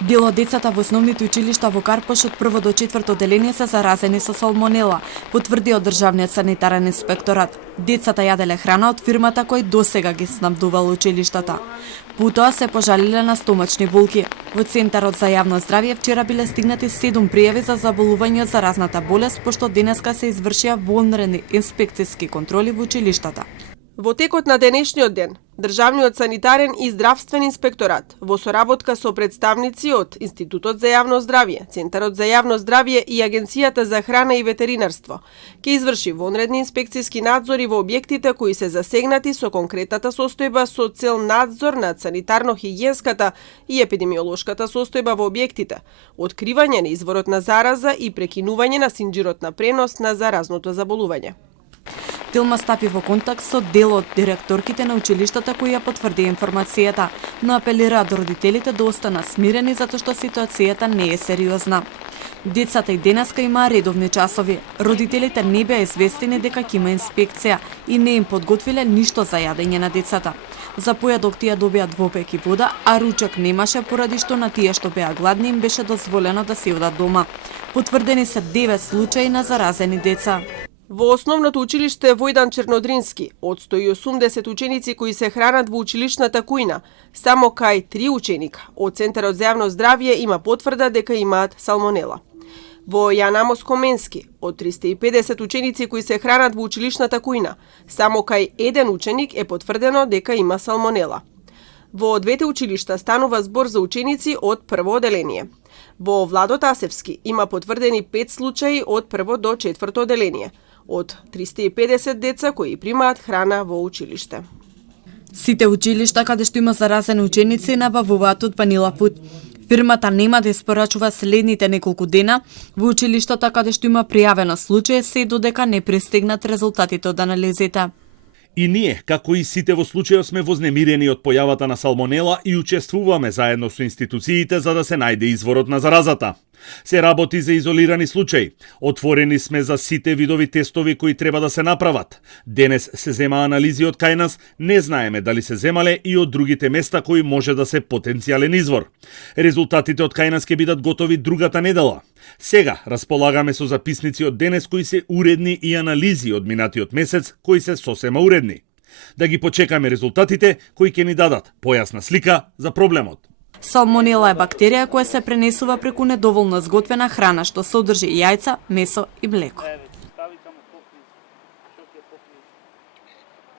Дел од децата во основните училишта во Карпош од 1 до 4 одделение се заразени со салмонела, потврди од државниот санитарен инспекторат. Децата јаделе храна од фирмата кој досега ги снабдувала училиштата. Потоа се пожалиле на стомачни болки. Во Центарот за јавно здравје вчера биле стигнати 7 пријави за заболување од заразната болест, пошто денеска се извршија вонредни инспекцијски контроли во училиштата. Во текот на денешниот ден, Државниот санитарен и здравствен инспекторат, во соработка со представници од Институтот за јавно здравје, Центарот за јавно здравје и Агенцијата за храна и ветеринарство, ќе изврши вонредни инспекцијски надзори во објектите кои се засегнати со конкретната состојба со цел надзор над санитарно-хигиенската и епидемиолошката состојба во објектите, откривање на изворот на зараза и прекинување на синџирот на пренос на заразното заболување. Тилма стапи во контакт со дел од директорките на училиштата кои ја потврди информацијата, но апелира до родителите да останат смирени затоа што ситуацијата не е сериозна. Децата и денеска имаа редовни часови. Родителите не беа известени дека ќе има инспекција и не им подготвиле ништо за јадење на децата. За појадок тие добија двопеки вода, а ручек немаше поради што на тие што беа гладни им беше дозволено да си одат дома. Потврдени се 9 случаи на заразени деца. Во основното училиште Војдан Чернодрински, од 180 ученици кои се хранат во училишната кујна, само кај 3 ученика од Центарот за јавно здравје има потврда дека имаат салмонела. Во Јан Амос Коменски, од 350 ученици кои се хранат во училишната кујна, само кај 1 ученик е потврдено дека има салмонела. Во двете училишта станува збор за ученици од прво одделение. Во Владо Тасевски има потврдени 5 случаи од прво до 4 одделение, од 350 деца кои примаат храна во училиште. Сите училишта каде што има заразени ученици набавуваат од Ванила Фуд. Фирмата нема да испорачува следните неколку дена во училиштата каде што има пријавено случај се додека не пристигнат резултатите од анализите. И ние, како и сите во случајот, сме вознемирени од појавата на салмонела и учествуваме заедно со институциите за да се најде изворот на заразата. Се работи за изолирани случаи. Отворени сме за сите видови тестови кои треба да се направат. Денес се зема анализи од кај нас, не знаеме дали се земале и од другите места кои може да се потенцијален извор. Резултатите од кај нас ќе бидат готови другата недела. Сега располагаме со записници од денес кои се уредни и анализи од минатиот месец кои се сосема уредни. Да ги почекаме резултатите кои ќе ни дадат појасна слика за проблемот. Салмонела е бактерија која се пренесува преку недоволно зготвена храна што содржи јајца, месо и млеко.